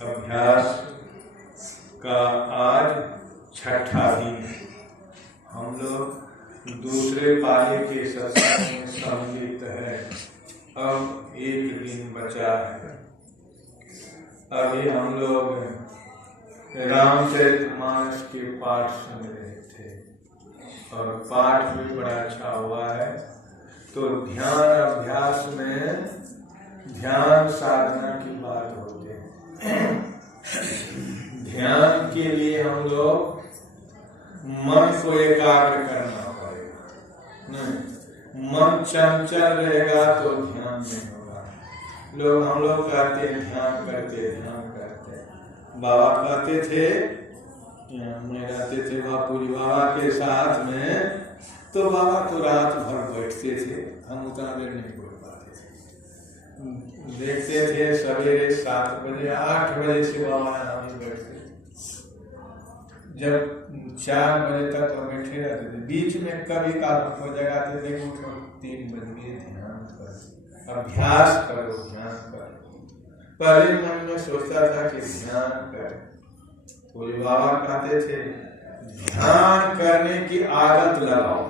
अभ्यास का आज छठा दिन है। हम लोग दूसरे पाले के सत्संग में सम्मिलित है। अब एक दिन बचा है। अभी हम लोग रामचरितमानस के पाठ सुन रहे थे और पाठ भी बड़ा अच्छा हुआ है। तो ध्यान अभ्यास में ध्यान साधना की बात होती है। ध्यान के लिए हम लोग मन को एकाग्र करना पड़ेगा। नहीं, मन चंचल रहेगा तो ध्यान नहीं होगा। हम लोग कहते हैं ध्यान करते। बाबा कहते थे, मैं रहते थे बापूजी बाबा के साथ में, तो बाबा तो रात भर बैठते थे, हम उतना देर नहीं बोल पाते थे। देखते थे सवेरे 7 बजे 8 बजे से बाबा आराम से बैठते थे। जब 4 बजे तक तो बैठे रहते थे। बीच में कभी काल को जगाते थे, उठो 3 बजे ध्यान करो, अभ्यास करो, ध्यान करो। पहले मन में सोचता था कि ध्यान कर। कोई बाबा कहते थे ध्यान करने की आदत लगाओ,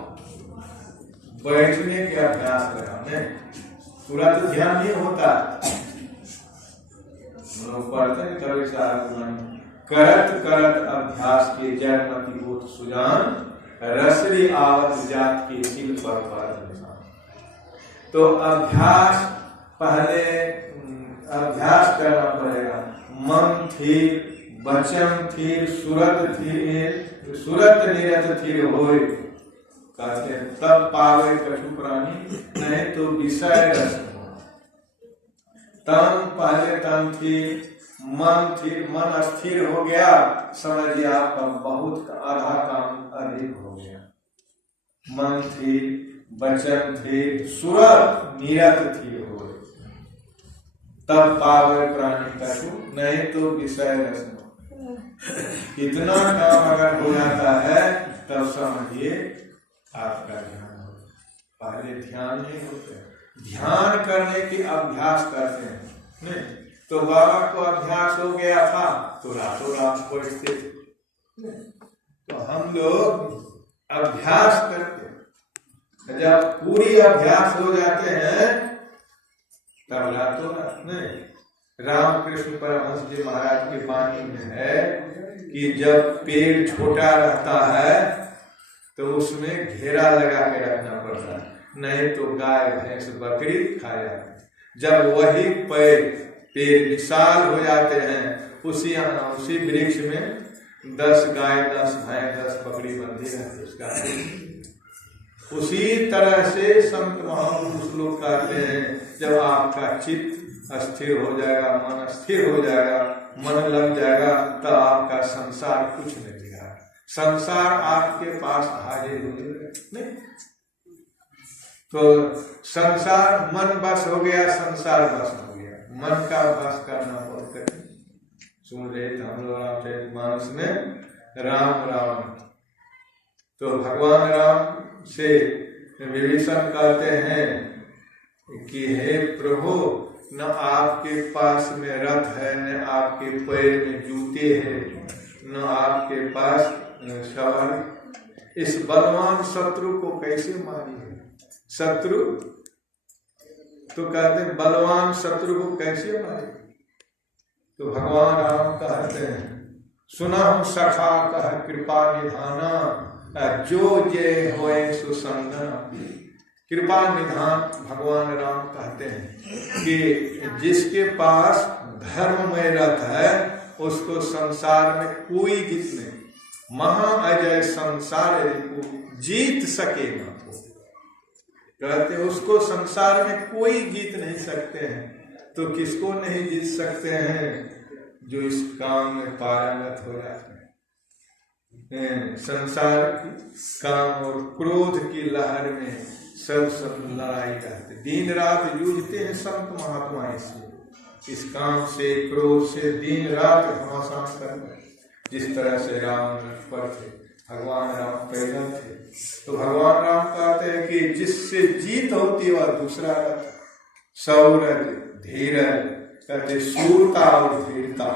बैठने के अभ्यास लगाओ। नहीं, पूरा तो ध्यान नहीं होता। लोग पढ़ते हैं कभी करत करत अभ्यास के जड़मति बोध सुजान, रसरी आवत जात के तिल पर निशान। तो अभ्यास पहले अभ्यास करना पड़ेगा। मन थिर, वचन थिर, सुरत निरत थिर होय, कहते हैं तब पावे कछु प्राणी, नहीं तो विषय रस। पहले तन थिर, मन थिर, मन स्थिर हो गया, समझिए आपका बहुत आधा काम अधिक हो गया। मन थिर, वचन थिर, सुरत निरत थिर हो, तब पावे प्राणी कछु, नहीं तो विषय रस। इतना काम अगर हो जाता है तब समझिए आपका ध्यान हो। पहले ध्यान नहीं होते, ध्यान करने की अभ्यास करते हैं। नहीं तो बाबा को अभ्यास हो गया था तो रातों रात पढ़ते थे। तो हम लोग अभ्यास करते, जब पूरी अभ्यास हो जाते हैं तब रातों रात। नहीं, रामकृष्ण परमहंस जी महाराज की वाणी में है कि जब पेड़ छोटा रहता है तो उसमें घेरा लगा के रखना पड़ता है, नहीं तो गाय भैंस बकरी खा जाती। जब वही पेड़ विशाल हो जाते हैं, उसी वृक्ष में 10 गाय 10 भैंस 10 बकरी बंधी रहती उसका। उसी तरह से संत महापुरुष लोग कहते हैं जब आपका चित्त स्थिर हो जाएगा, मन स्थिर हो जाएगा, मन लग जाएगा, तो आपका संसार कुछ नहीं दिखा। संसार आपके पास हाजिर हो नहीं। तो संसार मन बस हो गया, संसार बस हो गया। मन का बस करना बहुत कठिन। सुन रहे थे हम लोग रामचरितमानस में राम, तो भगवान राम से विभीषण कहते हैं कि हे प्रभु, न आपके पास में रथ है, न आपके पैर में जूते हैं, न आपके पास सवारी। इस बलवान शत्रु को कैसे मारिए? शत्रु तो कहते हैं बलवान शत्रु को कैसे मारे? तो भगवान राम कहते हैं सुना हूं सखा कह कृपा निधाना, जो जय होए सुसंगना। कृपा निधान भगवान राम कहते हैं कि जिसके पास धर्ममय रथ है उसको संसार में कोई जीत नहीं। महाअजय संसार रिपु जीत सके न को, कहते उसको संसार में कोई जीत नहीं सकते हैं। तो किसको नहीं जीत सकते हैं? जो इस काम में पारंगत हो जाते हैं। संसार की काम और क्रोध की लहर में सब लड़ाई रहते, दिन रात जूझते हैं संत महात्मा। इस काम से, क्रोध से दिन रात घमासान करते। जिस तरह से राम पर थे, भगवान राम पैदल थे, तो भगवान राम कहते हैं कि जिससे जीत होती वह दूसरा रहता। सौरज, धीरज, कहते शूरता और धीरता,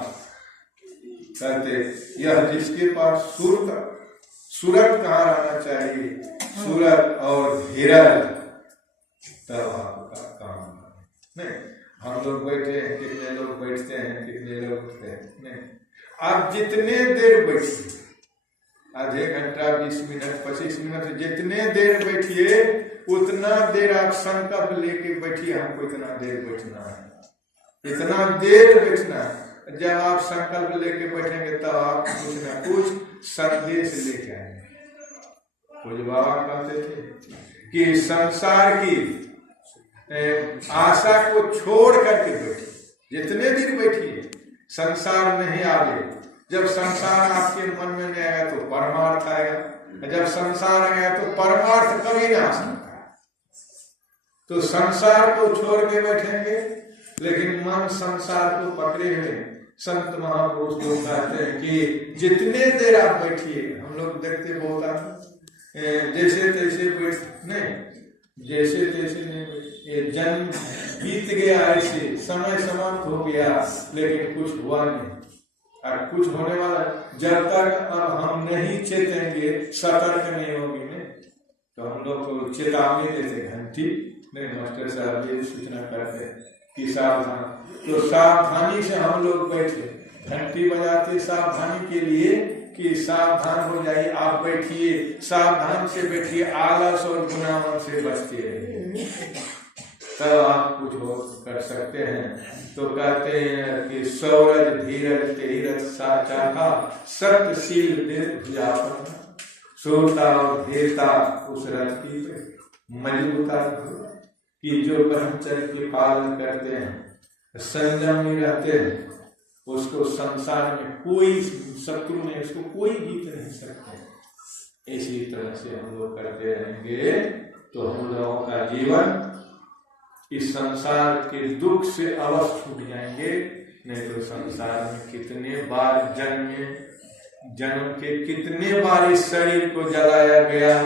कहते यह जिसके पास सूरत कहाँ रहना चाहिए, सूरत और धीरज, तब आपका काम नहीं। हम लोग बैठे हैं, कितने लोग बैठते हैं, कितने लोग उठते हैं, नहीं। आप जितने देर बैठिए, आधे घंटा, 20 मिनट, 25 मिनट, जितने देर बैठिए उतना देर आप संकल्प लेके बैठिए, हमको इतना देर बैठना है, इतना देर बैठना है। जब आप संकल्प लेके बैठेंगे तब आप कुछ ना कुछ संदेश लेके आएंगे। कुछ बाबा कहते थे कि संसार की आशा को छोड़ करके बैठिए, जितने दिन बैठिए संसार नहीं आवे। जब संसार आपके मन में नहीं आएगा तो परमार्थ आएगा, जब संसार आएगा तो परमार्थ कभी नहीं आ सकता। तो संसार को छोड़ के बैठेंगे, लेकिन मन संसार को पकड़े हुए। संत महापुरुष लोग कहते हैं कि जितने देर आप बैठिए, हम लोग देखते बहुत आदमी जैसे तैसे बैठ नहीं, जैसे तैसे नहीं, ये जन्म बीत गया, ऐसे समय समाप्त हो गया, लेकिन कुछ हुआ नहीं और कुछ होने वाला। जब तक अब हम नहीं चेतेंगे, सतर्क नहीं होंगे नहीं, तो हम लोग को चेतावनी देते घंटी नहीं, मास्टर साहब ये सूचना करते कि सावधान। तो सावधानी से हम लोग बैठे, घंटी बजाते सावधानी के लिए कि सावधान हो जाइए, आप बैठिए, सावधान से बैठिए, आलस और गुनाह से बचते रहिए, तब आप कुछ हो कर सकते हैं। तो कहते हैं कि सौरज धीरज तेरज साचा, सत्यशील निर्भयापन, सूरता और धीरता उस रथ की मजबूता, कि जो ब्रह्मचर्य के पालन करते हैं, संयम में रहते हैं, उसको संसार में कोई शत्रु नहीं, उसको कोई जीत नहीं सकते। इसी तरह से हम लोग करते रहेंगे तो हम लोगों का जीवन इस संसार के दुख से अवश्य छूट जाएंगे। नहीं तो संसार में कितने बार जन्म के कितने बार इस शरीर को जलाया गया,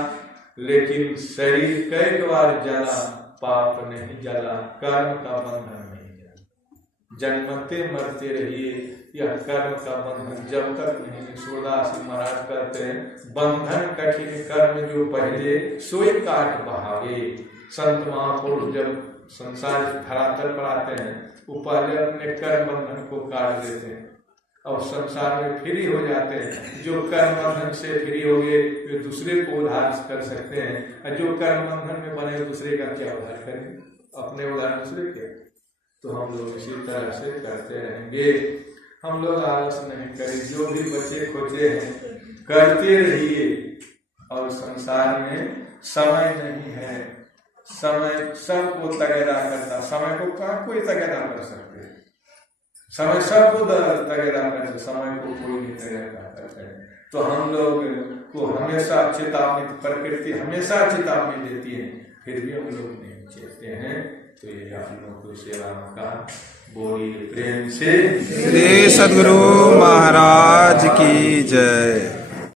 लेकिन शरीर कई बार जला, पाप नहीं जला, कर्म का बंधन नहीं जला। जन्मते मरते रहिए, यह कर्म का बंधन जब तक नहीं। सूरदास महाराज कहते हैं, बंधन कठिन कर्म जो पहले सोई काट बहावे। संत महापुरुष जब संसार धरातल पर आते हैं, वो पहले अपने कर्म बंधन को काट देते हैं और संसार में फ्री हो जाते हैं। जो कर्म बंधन से फ्री हो गए वे दूसरे को उद्धार कर सकते हैं, और जो कर्म बंधन में बने दूसरे का क्या उद्धार करेंगे, अपने उद्धार दूसरे के। तो हम लोग इसी तरह से करते रहेंगे। हम लोग आलस नहीं करें, जो भी बचे खोचे हैं करते रहिए। और संसार में समय नहीं है, समय सबको तगेदा करता, समय को कहाँ कोई तगेदा कर सकते, समय सबको तगेदा करते, समय को कोई नहीं तगेदा करते। तो हम लोग को हमेशा चेतावनी, प्रकृति हमेशा चेतावनी देती है, फिर भी हम लोग नहीं चेतते हैं। तो ये आप लोगों को सेवा का बोलिए प्रेम से। श्री सद्गुरु महाराज की जय।